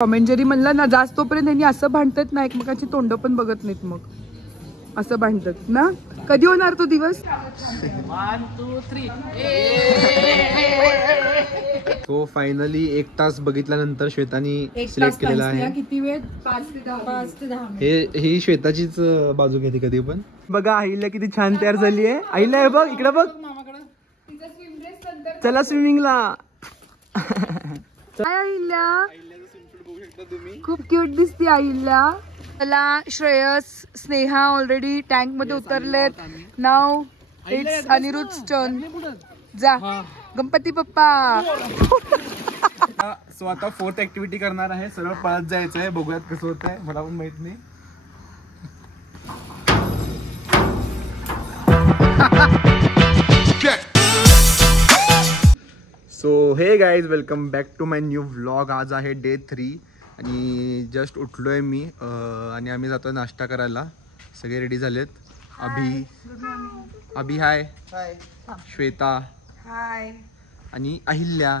Tom and Jerry म्हणलं ना, जास्त तोपर्यंत त्यांनी असं भांडतात ना, एकमेकांची तोंड पण बघत नाहीत, मग असं भांडतात ना. कधी होणार तो दिवस? 1 2 3 तो फायनली 1 तास बघितल्यानंतर श्वेतानी सिलेक्ट केलेला आहे. किती वेळ? 5 ते 10. ही श्वेताचीच बाजू घेते कधी पण. बघा अहिल्या किती छान तयार झाली आहे. अहिल्या हे बघ इकडे बघ, चला स्विमिंगला. काय अहिल्या, खूप क्यूट दिसते अहिल्या. मला श्रेयस, स्नेहा ऑलरेडी टँक मध्ये उतरलेत. नाव इट्स अनिरुद्ध टर्न. जा गणपती बाप्पा. सो आता 4th ऍक्टिव्हिटी करणार आहे. सरळ पळत जायचं आहे. बघूयात कसं होत आहे, मला पण माहित नाही. So hey guys, welcome back to my new vlog. आज आहे डे 3 आणि जस्ट उठलोय मी आणि आम्ही जातोय नाश्ता करायला. सगळे रेडी झालेत. अभि हाय, श्वेता हाय आणि अहिल्या.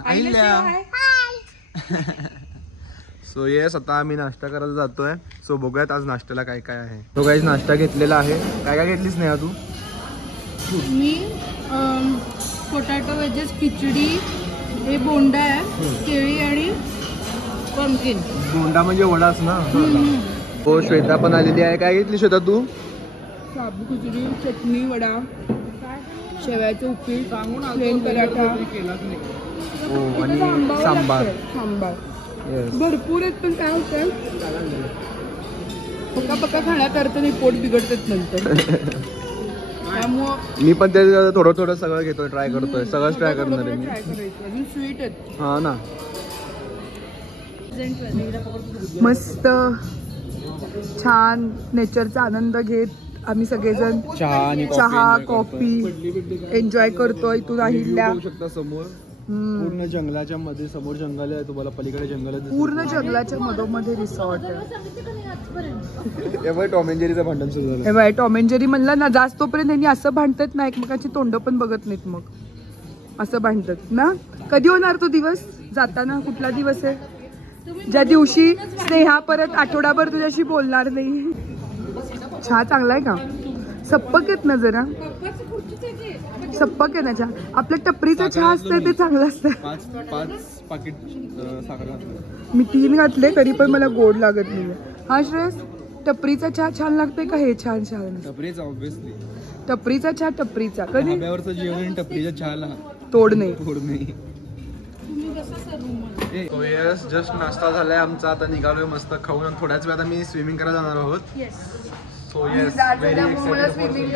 सो येस, आता आम्ही नाश्ता करायला जातोय. सो बघूयात आज नाश्त्याला काय काय आहे. तो गाईज नाश्ता घेतलेला आहे. काय काय घेतलीस नाही तू? मी पोटॅटो वेजेस, खिचडी, हे बोंडा आहे, केळी आणि पंपकिन. बोंडा म्हणजे वडाच ना. हो, श्वेता पण आलेली आहे. काय घेतली श्वेता तू? साबू खिचडी, चटणी, वडा, शेवयाचं उपीट, प्लेन पराठा आणि सांबार. भरपूर आहेत, पण काय होतं पक्का पक्का खाण्याकरता नाही, पोट बिघडतात नंतर. मी पण ते थोडं थोडं सगळं घेतोय, ट्राय करतोय. सगळंच ट्राय करणार आहे मी. अजून स्वीट आहेत. हा ना, मस्त छान नेचरचा आनंद घेत आम्ही सगळेजण चहा कॉफी एन्जॉय करतोय. इथून अहिल्या बघू शकता समोर पूर्ण जंगलाच्या मध्ये. समोर जंगल आहे, तुम्हाला पलीकडे जंगल, पूर्ण जंगलाच्या मधोमध्ये रिसॉर्ट आहे. टॉम अँड जेरीचं भांडण सुरू झालं. हे बाय, टॉम अँड जेरी म्हणलं ना, जास्त तोपर्यंत त्यांनी असं भांडतात ना, एकमेकांची तोंड पण बघत नाहीत, मग असं भांडतात ना. कधी होणार तो दिवस? जाताना कुठला दिवस आहे? ज्या दिवशी स्नेहा परत आठवडाभर तुझ्याशी बोलणार नाही. चहा चांगला आहे का? सप्पक आहेत ना, जरा सप्पक आहे ना चहा. आपल्या टपरीचा चहा असतंय ते चांगलं असतं. 5 पाकिट साखर मी 3 घातले तरी पण मला गोड लागत नाही. हा श्रेयस, टपरीचा चहा छान लागतोय का हे छान चहा? टपरीचा ऑब्विसली. टपरीचा चहा, टपरीचा. कधी धाब्यावरचं जेवण टपरीच्या चहाला तोड नाही. तो यस, जस्ट नाश्ता झालाय आमचा. आता निघालोय मस्त खाऊन आणि थोड्याच वेळात आम्ही स्विमिंग करायला जाणार आहोत. So yes, very excited. Swimming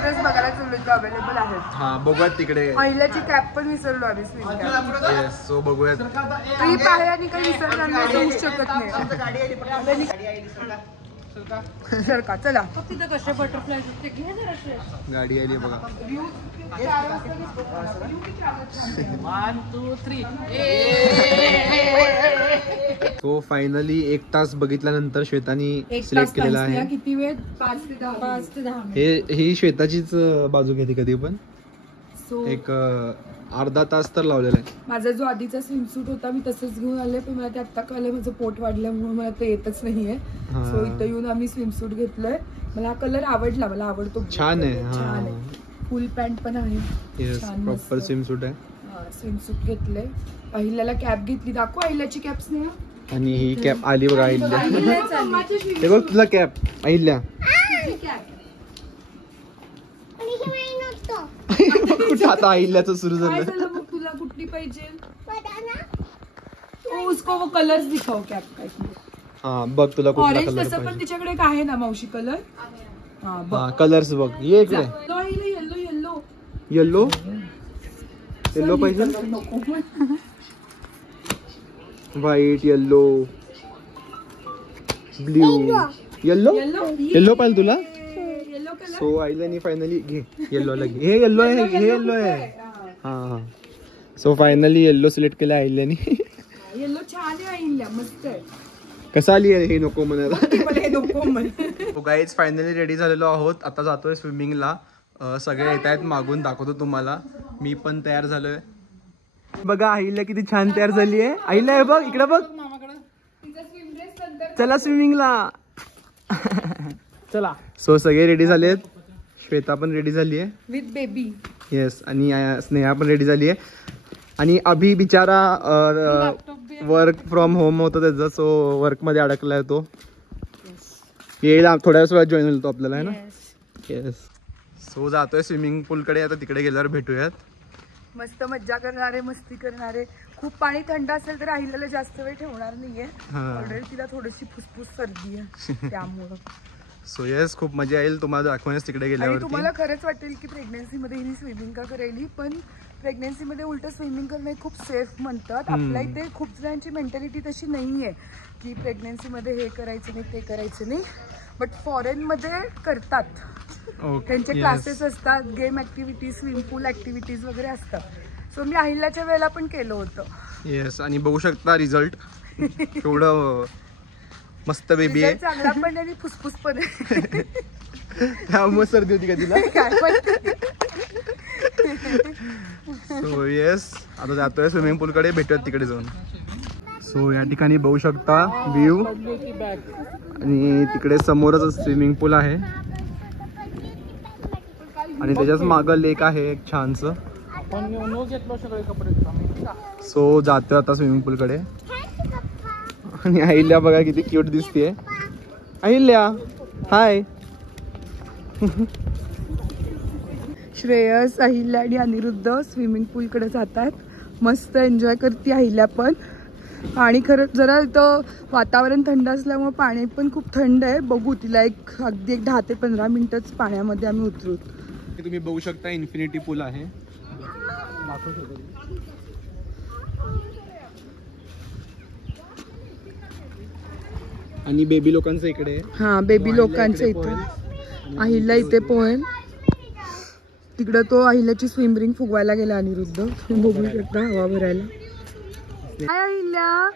dress बघायला चाललो, अवेलेबल आहेत. हा, बघूयात तिकडे. महिलाची कॅप पण विसरलो आम्ही स्विमिंग कॅप. येस, सो बघूयात. ट्रिप आहे आणि काही विसरणार नाही, होऊ शकत नाही. सरका चला. तिथं कसे बटरफ्लाय गाडी आली बघा. 1 2 3 तो फायनली 1 तास बघितल्यानंतर श्वेतानी सिलेक्ट केलेला आहे. किती वेळ? 5 ते 10. ही श्वेताचीच बाजू घेते कधी पण. एक अर्धा तास तर लावलेला आहे. माझा जो आधीचा स्विमसूट होता मी तसंच घेऊन आले, पण मला ते आत्ता कळलं माझं पोट वाढल्यामुळे मला ते येतच नाहीये. सो इथं येऊन आम्ही स्विमसूट घेतलंय. मला हा कलर आवडला, मला आवडतो. छान आहे. छान आहे. फुल पॅन्ट पण आहे. येस, प्रॉपर स्विमसूट आहे. स्विमसूट घेतलंय. अहिल्याला कॅप घेतली. दाखव अहिल्याची कॅप स्नेहा. आणि ही कॅप आली बघा अहिल्या. हे बघ तुला कॅप अहिल्या. कुठे आता अहिल्याचं सुरू झालं. तुला कुठली पाहिजे? उसको वो कलर्स दिखाओ कॅप काय. हा बघ तुला कुठला ऑरेंज. कलर तसं पण तिच्याकडे एक आहे ना मावशी कलर. हा कलर्स बघ. ये इकडे. येलो येलो येलो येलो पाहिजे. White, yellow, blue. Yellow yellow पाहिजे तुला. सो आईल्यानी फायनली घे येल्लोला घे. हे येल्लो आहे, हे येल्लो आहे. हा हा. सो फायनली येल्लो सिलेक्ट केलं आईल्यानी. येल्लो छान आहे अहिल्या, मस्त आहे. कसं आली आहे हे नको म्हणायला. तो गाईज फायनली रेडी झालेलो आहोत. आता जातोय स्विमिंगला. सगळे येत आहेत मागून, दाखवतो तुम्हाला. मी पण तयार झालोय. बघा अहिल्या किती छान तयार झाली आहे. अहिल्या हे बघ इकडे बघ. चला स्विमिंगला. चला. सो सगळे रेडी झालेत. श्वेता पण रेडी झाली आहे विथ बेबी. येस. आणि स्नेहा पण रेडी झाली आहे. आणि अभि बिचारा वर्क फ्रॉम होम होतं त्याचं, सो वर्क मध्ये अडकलाय तो. येईल थोड्या वेळात जॉईन होईल तो आपल्याला, आहे ना. येस. सो जातोय स्विमिंग पूल कडे. आता तिकडे गेल्यावर भेटूयात. मस्त मज्जा करणारे, मस्ती करणारे. खूप पाणी थंड असेल तर अहिल्याला जास्त वेळ ठेवणार नाहीये. ऑलरेडी तिला थोडीशी फुसफुस सर्दी आहे त्यामुळं. सो येस, खूप मजा येईल तुम्हाला दाखवण्यास तिकडे गेल्यावर. तुम्हाला खरंच वाटेल की प्रेग्नेन्सी मध्ये ही स्विमिंग का करायली, पण प्रेग्नेन्सी मध्ये उलट स्विमिंग करणं खूप सेफ म्हणतात. आपल्या इथे खूप जणांची मेंटॅलिटी तशी नाहीये की प्रेग्नेन्सी मध्ये हे करायचं नाही ते करायचं नाही, बट फॉरेन मध्ये करतात. त्यांचे क्लासेस असतात, गेम ऍक्टिव्हिटीज, स्विमिंग पूल ऍक्टिव्हिटीज वगैरे असतात. सो मी अहिल्याच्या वेळेला पण केलं होतं. येस. आणि बघू शकता रिझल्ट केवढं मस्त बेबी आहे. चांगला पण आणि फुसफुस पण आहे. त्यामुळे सर्दी होती का तिला? सो येस, आता जातोय स्विमिंग पूल कडे. भेटूयात तिकडे जाऊन. सो या ठिकाणी बघू शकता व्ह्यू. आणि तिकडे समोरच स्विमिंग पूल आहे आणि त्याच्याच मागं लेक आहे एक छानस. सो जातोय आता स्विमिंग पूल कडे. आणि अहिल्या बघा किती क्यूट दिसतेय. अहिल्या हाय. श्रेयस, अहिल्या आणि अनिरुद्ध स्विमिंग पूल कडे जातात. मस्त एन्जॉय करते अहिल्या पण. आणि खरंच जरा इथं वातावरण थंड असल्यामुळे पाणी पण खूप थंड आहे. बघू तिला अगदी 10 ते 15 मिनिटच पाण्यामध्ये आम्ही उतरू. तुम्ही बघू शकता इन्फिनिटी पूल आहे. आणि बेबी लोकांचं इकडे. हा, बेबी लोकांचं इथे. अहिल्या इथे पोहेल. तिकडं तो अहिल्याची स्विम रिंग फुगवायला गेला अनिरुद्ध. बघू शकता हवा भरायला. हाय अहिल्या,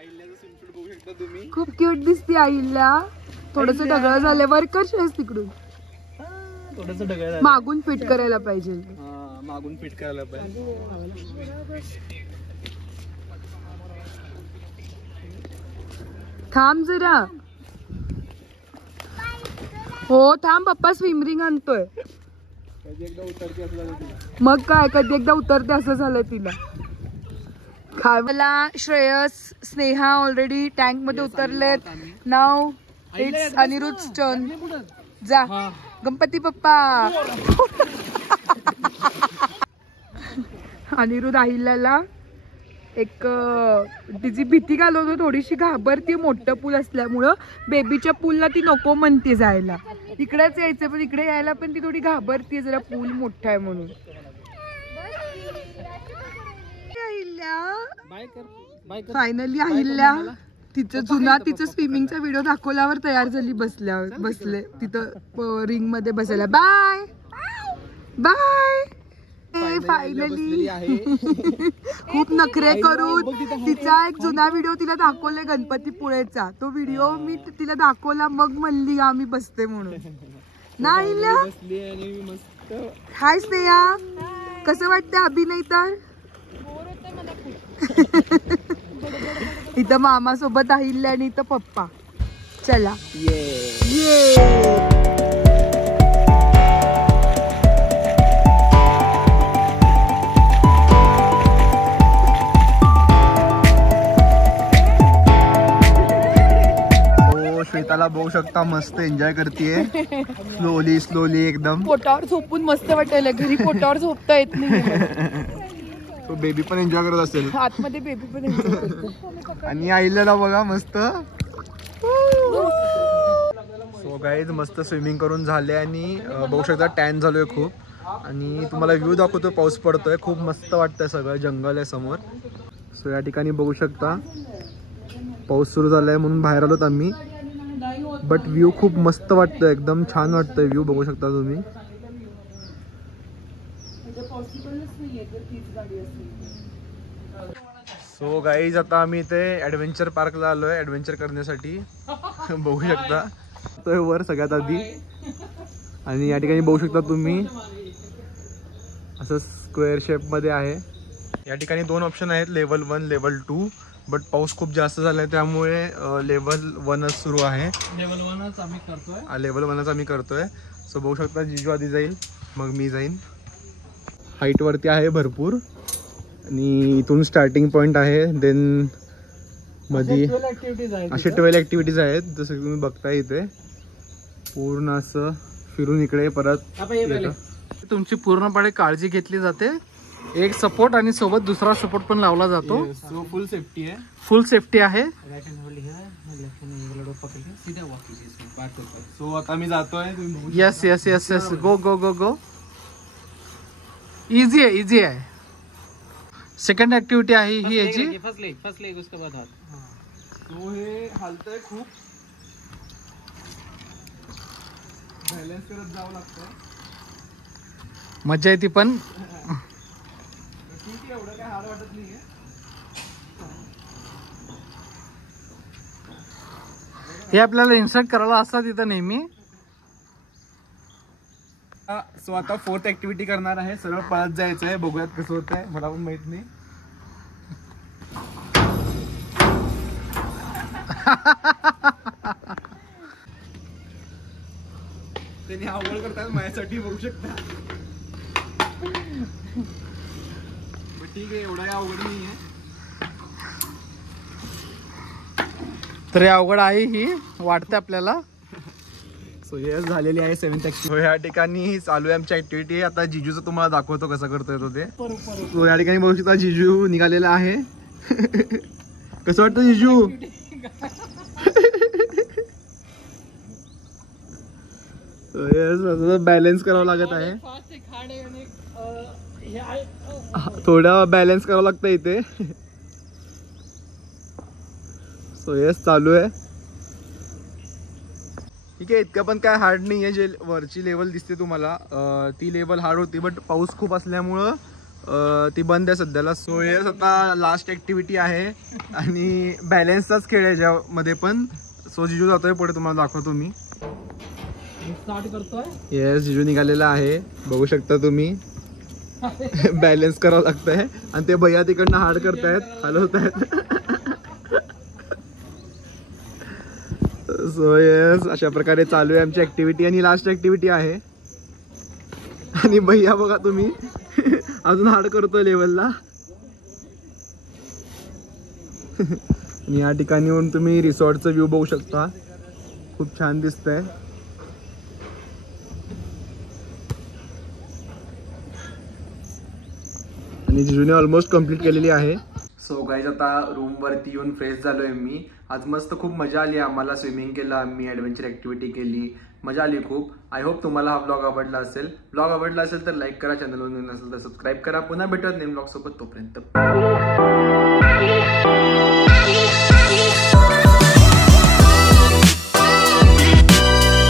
खूप क्यूट दिसते अहिल्या. थोडस ढगळ झाले. वर कशी तिकडून मागून फिट करायला पाहिजे. मागून फिट करायला पाहिजे. थांब जरा. हो थांब, पप्पा स्विम रिंग आणतोय. मग काय, कधी एकदा उतरते असं झालंय तिला. काय मला श्रेयस, स्नेहा ऑलरेडी टँक मध्ये उतरलेत. नाव इट्स अनिरुद्ध टर्न. जा गणपती बाप्पा. अनिरुद्ध अहिल्याला एक तिची भीती घालवतो, थोडीशी घाबरती मोठं पूल असल्यामुळं. बेबीच्या पूलला ती नको म्हणते जायला. इकडेच यायचं पण इकडे यायला पण ती थोडी घाबरती, जरा पूल मोठा आहे म्हणून. फायनली अहिल्या तिचं स्विमिंगचा व्हिडिओ दाखवल्यावर तयार झाली. बसले तिथं रिंग मध्ये बसायला. Bye bye. फायनली खूप नखरे करून तिचा एक जुना व्हिडिओ तिला दाखवले गणपतीपुळेचा. तो व्हिडिओ मी तिला दाखवला, मग म्हणली आम्ही बसते म्हणून. नाही हाय स्नेहा, कसं वाटतं अभिनय? तर इथं मामा सोबत अहिल्या आणि इथं पप्पा. चला ये. श्वेताला बघू शकता मस्त एन्जॉय करतेय. स्लोली एकदम. पोटावर झोपून मस्त वाटायला. घरी पोटावर झोपता येत नाही. तो बेबी पण एन्जॉय करत असेल. आतमध्ये बेबी पण एन्जॉय करते. आणि आईला बघा मस्त. सो गाईज मस्त स्विमिंग करून झाले आणि बघू शकता टॅन झालोय खूप. आणि तुम्हाला व्ह्यू दाखवतो, पाऊस पडतोय, खूप मस्त वाटतंय. सगळं जंगल आहे समोर. सो या ठिकाणी बघू शकता पाऊस सुरू झालाय म्हणून बाहेर आलोत आम्ही. बट व्ह्यू खूप मस्त वाटतोय, एकदम छान वाटतंय व्ह्यू. बघू शकता तुम्ही. सो गाईज आता आम्ही इथे ऍडव्हेंचर पार्कला आलोय ऍडव्हेंचर करण्यासाठी. बघू शकता तो वर सगळ्यात आधी. आणि या ठिकाणी बघू शकता तुम्ही असं स्क्वेअर शेप मध्ये आहे. या ठिकाणी 2 ऑप्शन आहेत, लेवल 1 लेवल 2. बट पाऊस खूप जास्त झाला आहे त्यामुळे लेवल 1च सुरू आहे. लेवल 1च आम्ही करतोय. लेवल 1च आम्ही करतोय. सो बघू शकता जिजू आधी जाईल मग मी जाईन. हाईटवरती आहे भरपूर आणि इथून स्टार्टिंग पॉईंट आहे. देन मध्ये असे 12 ॲक्टिव्हिटीज आहेत जसं की तुम्ही बघताय इथे. पूर्ण असं फिरून इकडे परत येतं. तुमची पूर्णपणे काळजी घेतली जाते. एक सपोर्ट आणि सोबत दुसरा सपोर्ट पण लावला जातो. सो फुल सेफ्टी आहे. फुल सेफ्टी आहे. सो आता मी जातोय. Yes yes yes yes go go go go. Easy आहे, इझी आहे. सेकंड ऍक्टिव्हिटी आहे ही याची. फर्स्ट लेग उसके बाद हाथ. तो हे हालतंय खूप. बॅलन्स करत जावं लागतं. मजा येते पण ठीक आहे, एवढं काय हार्ड वाटत नाहीये. हे आपल्याला इन्स्ट्रक्ट करायला असतात इथं नेहमी. सो आता 4th ऍक्टिव्हिटी करणार आहे. सरळ पळत जायचं आहे. बघूयात कसं होत आहे, मला पण माहित नाही. त्यांनी अवघड करतात माझ्यासाठी, बघू शकता. ठीक आहे, एवढा काय अवघड नाहीये. तर हे अवघड आहे ही वाटते आपल्याला. सो यस झालेली आहे 7th ऍक्टिव्हिटी. या ठिकाणी चालू आहे आमची ऍक्टिव्हिटी. आता जिजूचं तुम्हाला दाखवतो कसं करतोय तो ते. सो या ठिकाणी बघू शकता जिजू निघालेला आहे. कसं वाटतं जिजू? बॅलन्स करावं लागत आहे. थोडा बॅलन्स करावं लागतं इथे. सो यस चालू आहे. ठीक आहे, इतकं पण काय हार्ड नाही आहे. जे वरची लेवल दिसते तुम्हाला ती लेवल हार्ड होती, बट पाऊस खूप असल्यामुळं ती बंद आहे सध्याला. सो यस आता लास्ट ऍक्टिव्हिटी आहे आणि बॅलन्सचाच खेळ आहे ज्यामध्ये पण. सो जिजू जातोय पुढे, तुम्हाला दाखवतो मी. स्टार्ट करतोय. येस जिजू निघालेला आहे, बघू शकता तुम्ही. बॅलन्स करावं लागतंय आणि ते भैया तिकडनं हार्ड करतायत, हलवतायत. सो येस अशा प्रकारे चालू आहे आमची ऍक्टिव्हिटी आणि लास्ट ऍक्टिव्हिटी आहे. आणि भैया बघा तुम्ही अजून हार्ड करतोय लेवलला. आणि या ठिकाणी येऊन तुम्ही रिसॉर्टचा व्ह्यू बघू शकता, खूप छान दिसतंय. आणि जिजूने ऑलमोस्ट कम्प्लीट केलेली आहे. सो गाईज आता रूम वरती येऊन फ्रेश झालोय मी. आज मस्त खूप मजा आली आम्हाला. स्विमिंग केलं आम्ही, ॲडव्हेंचर ॲक्टिव्हिटी केली, मजा आली खूप. आय होप तुम्हाला हा ब्लॉग आवडला असेल. ब्लॉग आवडला असेल तर लाईक करा, चॅनलवर नसेल तर सबस्क्राईब करा. पुन्हा भेटत नेम ब्लॉग सोबत, तोपर्यंत